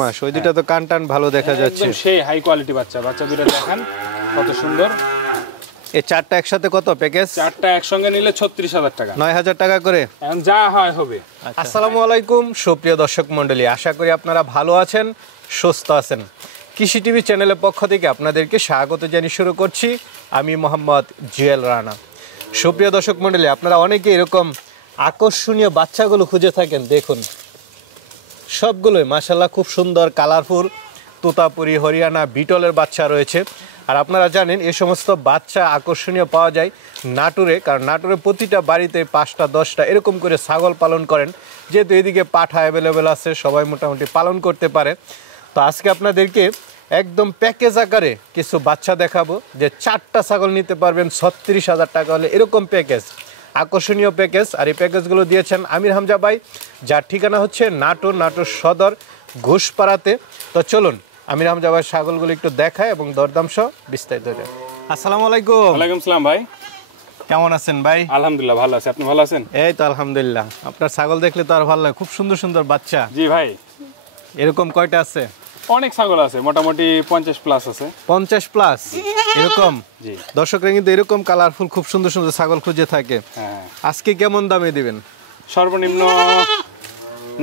মাস ওই দুটো তো কান ভালো দেখা যাচ্ছে একদম সেই হাই কোয়ালিটি বাচ্চা দুটো দেখেন কত সুন্দর। এই চারটা একসাথে কত প্যাকেজ? চারটা একসঙ্গে নিলে ৩৬,০০০ টাকা, ৯,০০০ টাকা করে এখন যা হয় হবে। আসসালামু আলাইকুম সুপ্রিয় দর্শক মণ্ডলী, আশা করি আপনারা ভালো আছেন, সুস্থ আছেন। কৃষি টিভি চ্যানেলের পক্ষ থেকে আপনাদেরকে স্বাগত জানিয়ে শুরু করছি আমি মোহাম্মদ জুয়েল রানা। সুপ্রিয় দর্শক মণ্ডলী, আপনারা অনেকে এরকম আকর্ষণীয় বাচ্চাগুলো খুঁজে থাকেন। দেখুন সবগুলোই মাশাআল্লাহ খুব সুন্দর কালারফুল তোতাপুরি, হরিয়ানা, বিটলের বাচ্চা রয়েছে। আর আপনারা জানেন এই সমস্ত বাচ্চা আকর্ষণীয় পাওয়া যায় নাটোরে, কারণ নাটোরে প্রতিটা বাড়িতে ৫টা ১০টা এরকম করে ছাগল পালন করেন, যেহেতু এদিকে পাঠা অ্যাভেলেবেল আছে, সবাই মোটামুটি পালন করতে পারে। তো আজকে আপনাদেরকে একদম প্যাকেজ আকারে কিছু বাচ্চা দেখাবো, যে 4টা ছাগল নিতে পারবেন ৩৬,০০০ টাকা হলে, এরকম প্যাকেজ, আকর্ষণীয় প্যাকেজ। আর এই প্যাকেজগুলো দিয়েছেন আমির হামজা ভাই, যার ঠিকানা হচ্ছে নাটোর সদর ঘোষপাড়াতে। তো চলুন আমির হামজা ভাই ছাগলগুলো একটু দেখায় এবং দরদাম সহ বিস্তারিত দেয়। আসসালামু আলাইকুম। ওয়ালাইকুম সালাম ভাই, কেমন আছেন ভাই? আলহামদুলিল্লাহ ভালো আছি, আপনি ভালো আছেন? এই তো আলহামদুলিল্লাহ। আপনার ছাগল দেখলে তো আর ভালো লাগে, খুব সুন্দর সুন্দর বাচ্চা। জি ভাই। এরকম কয়টা আছে? অনেক ছাগল আছে, মোটামুটি 50 প্লাস আছে। 50 প্লাস এরকম? জি। দর্শকরা কিন্তু এরকম কালারফুল খুব সুন্দর সুন্দর ছাগল খুঁজে থাকে। হ্যাঁ। আজকে কেমন দামে দিবেন? সর্বনিম্ন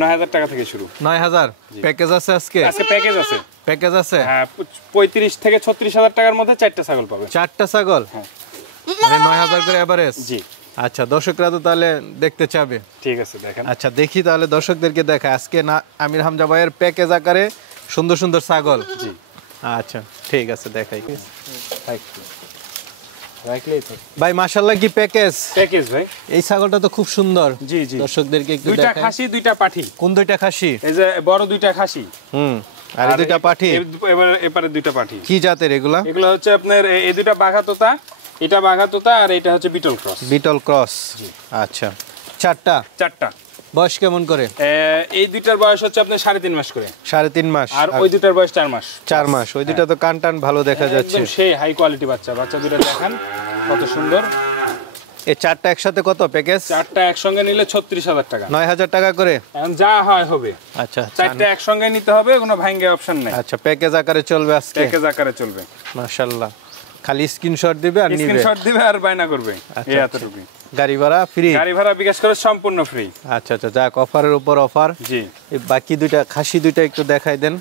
৯,০০০ টাকা থেকে শুরু। ৯,০০০ প্যাকেজ আছে আজকে? আজকে প্যাকেজ আছে। প্যাকেজ আছে? হ্যাঁ, ৩৫ থেকে ৩৬,০০০ টাকার মধ্যে 4টা ছাগল পাবে। 4টা ছাগল? হ্যাঁ। মানে ৯,০০০ করে এভারেজ? জি। আচ্ছা, দর্শকরা তো তাহলে দেখতে চাবে। ঠিক আছে, দেখেন। আচ্ছা, দেখি তাহলে দর্শকদেরকে দেখায় আজকে না আমির হামজা ভাইয়ের প্যাকেজ আকারে সুন্দর সুন্দর ছাগল। জি। আচ্ছা ঠিক আছে, দেখাই ভাই। মাশাআল্লাহ কি প্যাকেজ ভাই। এই ছাগলটা তো খুব সুন্দর। জি জি। দর্শকদেরকে একটু দুইটা খাসি, দুইটা পাঠি। কোন দুইটা খাসি? এই যে বড় দুইটা খাসি। আর এই দুইটা পাঠি? এবারে দুইটা পাঠি। কি জাতের এগুলা? এগুলা হচ্ছে আপনার এই দুইটা বাঘা তোতা, এটা বাঘা তোতা, আর এটা হচ্ছে বিটল ক্রস। Beetle cross. আচ্ছা, 4টা। বয়স কেমন করে? এই দুইটার বয়স হচ্ছে আপনার 3.5 মাস করে। 3.5 মাস। আর ওই দুইটার বয়স 4 মাস। 4 মাস। ওই দুইটা তো কান ভালো দেখা যাচ্ছে। একদম সেই হাই কোয়ালিটি বাচ্চা দুটো দেখেন কত সুন্দর। এই 4টা একসাথে কত প্যাকেজ? 4টা একসঙ্গে নিলে ৩৬,০০০ টাকা, ৯,০০০ টাকা করে। এখন যা হয় হবে। আচ্ছা, 4টা একসঙ্গে নিতে হবে, কোনো ভাঙ্গে অপশন নাই। আচ্ছা, প্যাকেজ আকারে চলবে আজকে? প্যাকেজ আকারে চলবে। মাশাআল্লাহ। খালি স্ক্রিনশট দিবে আর নিবে? স্ক্রিনশট দিবে আর বায়না করবে, এই এতটুকুই। গাড়ি ভাড়া ফ্রি? গাড়ি ভাড়া বিকাশ করে সম্পূর্ণ ফ্রি। আচ্ছা, যাক, অফারের উপর অফার। জি। এই বাকি দুইটা খাসি দুইটা একটু দেখাই দেন।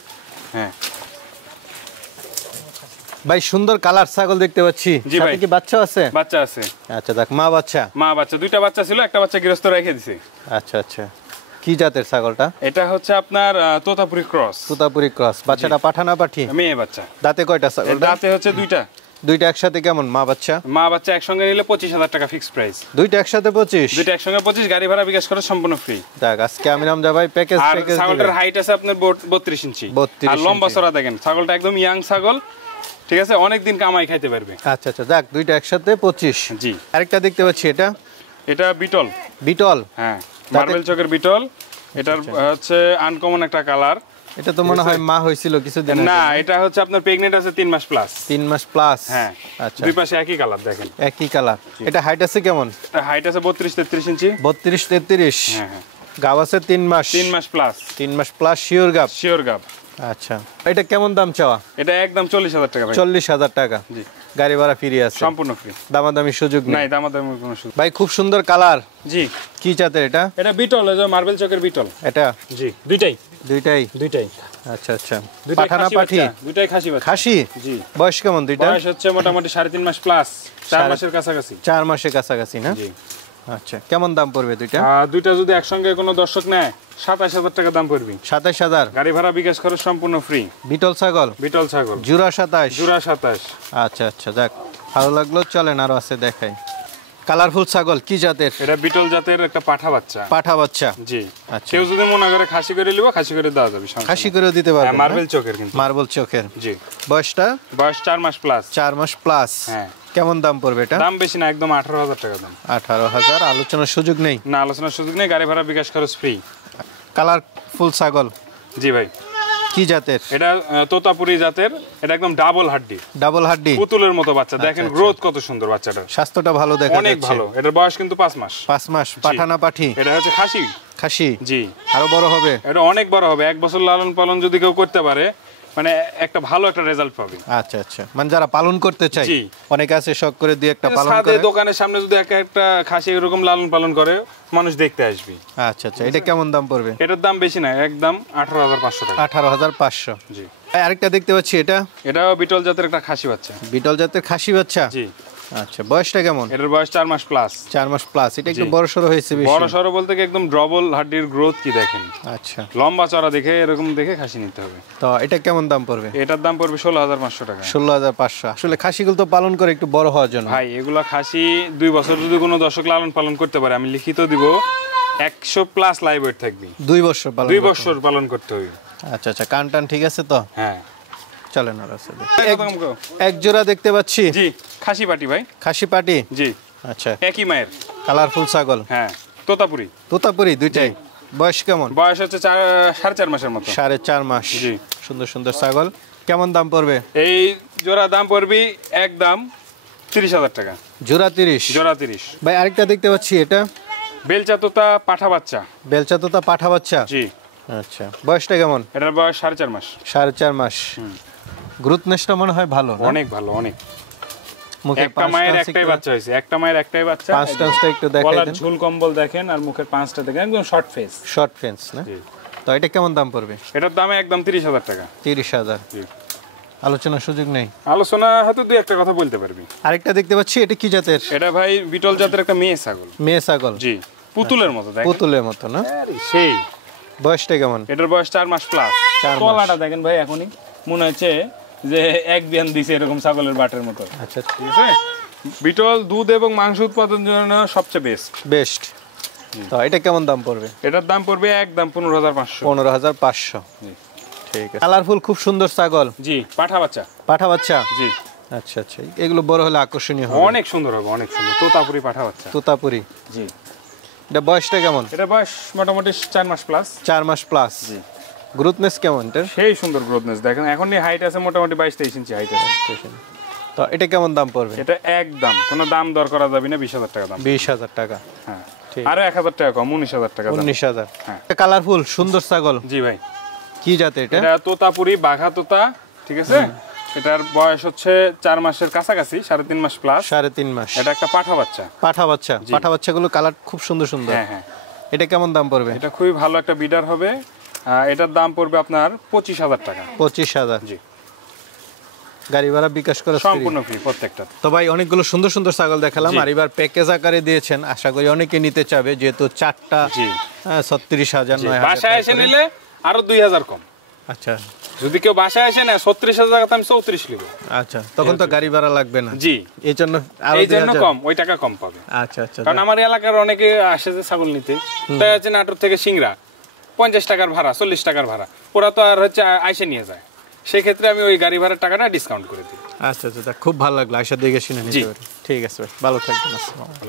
হ্যাঁ ভাই, সুন্দর কালার ছাগল দেখতে পাচ্ছি। সাথে কি বাচ্চা আছে? বাচ্চা আছে। আচ্ছা, দেখ, মা বাচ্চা দুইটা বাচ্চা ছিল, একটা বাচ্চা গৃহস্থ রেখে দিছে। আচ্ছা। কি জাতের ছাগলটা? এটা হচ্ছে আপনার তোতাপুরি ক্রস। তোতাপুরি ক্রস। বাচ্চাটা পাঠা না পাঠি? মেয়ে বাচ্চা। দাঁতে কয়টা ছাগল? দাঁতে হচ্ছে দুইটা একসাথে কেমন মা বাচ্চা? একসঙ্গে নিলে 25,০০০ টাকা ফিক্সড প্রাইস। দুইটা একসাথে 25? দুইটা একসঙ্গে 25, গাড়ি ভাড়া বিকাশ করে সম্পূর্ণ ফ্রি। দেখ, আজকে আমির হামজা ভাই প্যাকেজ ছাগলটার হাইট আছে আপনার 32 ইঞ্চি। আর লম্বা চড়া দেখেন, ছাগলটা একদম ইয়াং ছাগল, ঠিক আছে, অনেক দিন কামাই খাইতে পারবে। আচ্ছা, যাক, দুইটা একসাথে 25। জি। আরেকটা দেখতে পাচ্ছি, এটা বিটল। হ্যাঁ, মার্বেল চকের বিটল। এটার হচ্ছে আনকমন একটা কালার। এটা তো মনে হয় মা হয়েছিল কিছুদিন না, এটা হচ্ছে আপনার প্রেগন্যান্ট আছে 3 মাস প্লাস। 3 মাস প্লাস? হ্যাঁ। আচ্ছা, দুই পাশে একই কালার দেখেন। একই কালার। এটা হাইট আছে কেমন? এটা হাইট আছে 32-33 ইঞ্চি। 32-33? হ্যাঁ। গাব আছে 3 মাস? 3 মাস প্লাস। 3 মাস প্লাস শিওর গাব। আচ্ছা, এটা কেমন দাম চাওয়া? এটা একদম 40,০০০ টাকা ভাই। 40,০০০ টাকা। জি। গাড়ি ভাড়া ফ্রি আছে? সম্পূর্ণ ফ্রি। দামাদামি সুযোগ নেই? নাই, দামাদামি কোনো সুযোগ। ভাই, খুব সুন্দর কালার। জি। কি জাতের এটা? এটা বিটল, এই যে মার্বেল চকের বিটল। এটা? জি, দুইটাই। আচ্ছা। পাঠা না পাঠি? দুইটাই খাসি বাচ্চা। খাসি? জি। বয়স কেমন দুইটা? বয়স হচ্ছে মোটামুটি 3.5 মাস প্লাস, 4 মাসের কাছাকাছি। 4 মাসের কাছাকাছি না? জি। আচ্ছা, কেমন দাম পড়বে দুইটা? দুইটা যদি একসঙ্গে কোনো দর্শক নেয় 27,০০০ টাকা দাম পড়বে। 27,000? গাড়ি ভাড়া বিকাশ করে সম্পূর্ণ ফ্রি। বিটল ছাগল? বিটল ছাগল। জোড়া 27? জোড়া 27। আচ্ছা, যাক, ভালো লাগলো, চলেন আরো আছে দেখাই। কালারফুল ছাগল কি জাতের? এটা বিটল জাতের একটা পাঠা বাচ্চা। জি। আচ্ছা, কেউ যদি মনে করে খাসি করে নিব, খাসি করে দেওয়া যাবে। খাসি করেও দিতে পারবেন? মার্বেল চকের কিন্তু। মার্বেল চকের। জি। বয়স 4 মাস প্লাস। 4 মাস প্লাস। হ্যাঁ। কেমন দাম পড়বে এটা? দাম বেশি না, একদম 18,০০০ টাকা দাম। 18,000? আলোচনার সুযোগ নেই? না, আলোচনার সুযোগ নেই, গাড়ি ভাড়া বিকাশ খরচ ফ্রি। কালারফুল ছাগল? জি ভাই। কি জাতের? এটা তোতাপুরি জাতের, এটা একদম ডাবল হাড্ডি। ডাবল হাড্ডি, পুতুলের মতো বাচ্চা। দেখেন গ্রোথ কত সুন্দর বাচ্চাটার, স্বাস্থ্যটা ভালো দেখা যাচ্ছে, অনেক ভালো। এটার বয়স কিন্তু 5 মাস। 5 মাস। পাঠা না পাঠি? এটা হচ্ছে খাসি। খাসি, জি। আরো বড় হবে? এটা অনেক বড় হবে। 1 বছর লালন পালন যদি কেউ করতে পারে, মানে একটা ভালো একটা রেজাল্ট পাবে। আচ্ছা আচ্ছা, মানে যারা পালন করতে চায়, অনেকে আছে শখ করে দুই একটা পালন করে, দোকানের সামনে যদি একটা খাসি এরকম লালন পালন করে, মানুষ দেখতে আসবে। আচ্ছা আচ্ছা, এটা কেমন দাম পড়বে? এটার দাম বেশি না, একদম 18,500 টাকা। 18,500। জি। আরেকটা দেখতে পাচ্ছি, এটাও বিটল জাতের একটা খাসি বাচ্চা। বিটল জাতের খাসি বাচ্চা? জি। আচ্ছা, বয়সটা কেমন? এটার বয়স 4 মাস প্লাস। 4 মাস প্লাস। এটা একটু বড় সরো হয়েছে বেশি? বড় সরো বলতে কি একদম ডবল হাড্ডির গ্রোথ কি দেখেন। আচ্ছা, লম্বা চড়া দেখে এরকম দেখে খাসি নিতে হবে। তো এটা কেমন দাম পড়বে? এটার দাম পড়বে 16,500 টাকা। 16,500। আসলে খাসিগুলো তো পালন করে একটু বড় হওয়ার জন্য। ভাই এগুলা খাসি 2 বছর যদি কোনো দর্শক লালন পালন করতে পারে, আমি লিখিত দিব 100 প্লাস লাইভ ওয়েট থাকবে। 2 বছর পালন? 2 বছর পালন করতে হবে। আচ্ছা আচ্ছা, কান টান ঠিক আছে তো? হ্যাঁ, চলেন আর আছে। এক জোড়া দেখতে পাচ্ছি। জি, খাসি পাটি ভাই। খাসি পাটি? জি। আচ্ছা, একই মায়ের কালারফুল ছাগল? হ্যাঁ, তোতাপুরি। তোতাপুরি দুইটাই? বয়স কেমন? বয়স হচ্ছে 4.5 মাসের মতো। 4.5 মাস। জি। সুন্দর সুন্দর ছাগল। কেমন দাম পড়বে? এই জোড়া দাম পড়বে একদম 30,000 টাকা। জোড়া 30? জোড়া 30। ভাই আরেকটা দেখতে পাচ্ছি, এটা বেলচা তোতা পাঠা বাচ্চা। বেলচা তোতা পাঠা বাচ্চা? জি। আচ্ছা, বয়সটা কেমন? এটার বয়স 4.5 মাস। 4.5 মাস। গ্রোথনেসটা মনে হয় ভালো? অনেক ভালো, অনেক। মুখে একটা মায়ের একটাই বাচ্চা হইছে, একটা মায়ের একটাই বাচ্চা। পাঁচটা একটু দেখাই গলার দেন। ঝুল কম্বল দেখেন, আর মুখের পাঁচটা দেখেন, একদম শর্ট ফেস। শর্ট ফেস না? তো এটা কেমন দাম পড়বে? এটার দাম একদম 30,000 টাকা। 30,000? জি। আলোচনার সুযোগ নেই? আলোচনা হয়তো দুই একটা কথা বলতে পারবি। আরেকটা দেখতে পাচ্ছি, এটা কি জাতের? এটা ভাই বিটল জাতের একটা মেয়ে ছাগল। মেয়ে ছাগল? জি। পুতুলের মতো দেখেন। পুতুলের মতো না? সেই। বয়সটা কেমন? এটার বয়স 4 মাস প্লাস। তলাটা দেখেন ভাই, এখনই মনে হচ্ছে যে এক বিয়ান দিছে এরকম ছাগলের বাটের মতো। আচ্ছা, ঠিক আছে। বিটল দুধ এবং মাংস উৎপাদনের জন্য সবচেয়ে বেস্ট। তো এটা কেমন দাম পড়বে? এটার দাম পড়বে একদম 15,500। 15,500। ঠিক আছে। কালারফুল খুব সুন্দর ছাগল? জি, পাঠা বাচ্চা। পাঠা বাচ্চা? জি। আচ্ছা আচ্ছা, এগুলো বড় হলে আকর্ষণীয় হবে। অনেক সুন্দর হবে, অনেক সুন্দর। তোতাপুরি পাঠা বাচ্চা। তোতাপুরি? জি। এটা বয়সটা কেমন? এটা বয়স মোটামুটি 4 মাস প্লাস। 4 মাস প্লাস? জি। গ্রোথনেস কেমন এটার? সেই সুন্দর গ্রোথনেস দেখেন। এখনই হাইট আছে মোটামুটি 22-23 ইঞ্চি হাইট আছে। তো এটা কেমন দাম পড়বে? এটা একদম কোনো দাম দর করা যাবে না, 20,000 টাকা দাম। 20,000 টাকা? হ্যাঁ। আরো 1,000 টাকা কম, 19,000 টাকা। 19,000? হ্যাঁ। কালারফুল সুন্দর ছাগল? জি ভাই। কি জাত এটা? এটা তোতাপুরি বাঘা তোতা। ঠিক আছে। এটার বয়স হচ্ছে 4 মাসের কাছাকাছি, 3.5 মাস প্লাস। 3.5 মাস। এটা একটা পাঠা বাচ্চা। পাঠা বাচ্চা? পাঠা বাচ্চাগুলো কালার খুব সুন্দর সুন্দর। হ্যাঁ হ্যাঁ। এটা কেমন দাম পড়বে? এটা খুবই ভালো একটা বিডার হবে। এটার দাম পড়বে আপনার 25,000 টাকা। 25,000? জি। গাড়ি ভাড়া বিকাশ করে সম্পূর্ণ ফ্রি প্রত্যেকটা। তো ভাই অনেকগুলো সুন্দর সুন্দর ছাগল দেখালাম, আর এবার প্যাকেজ আকারে দিয়েছেন, আশা করি অনেকে নিতে চাবে, যেহেতু 4টা 36,000 9,000। বাসায় এসে নিলে আরো 2,000 কম। আচ্ছা, যদি কেউ বাসায় আসে না 36,000 টাকা, আমি 34 লিখব। আচ্ছা, তখন তো গাড়ি ভাড়া লাগবে না? জি। এই জন্য কম, ওই টাকা কম পাবে। আচ্ছা আচ্ছা। কারণ আমার এলাকার অনেকে আসে যে ছাগল নিতে, তাই হচ্ছে নাটোর থেকে সিংড়া 50 টাকার ভাড়া, 40 টাকার ভাড়া, ওরা তো আর হচ্ছে আইসে নিয়ে যায়। সেই ক্ষেত্রে আমি ওই গাড়ি ভাড়ার টাকাটা ডিসকাউন্ট করে দিই। আচ্ছা আচ্ছা, খুব ভালো লাগলো, আশা দেখে শুনে নিতে পারি। ঠিক আছে ভাই, ভালো থাকবেন। আসসালামু আলাইকুম।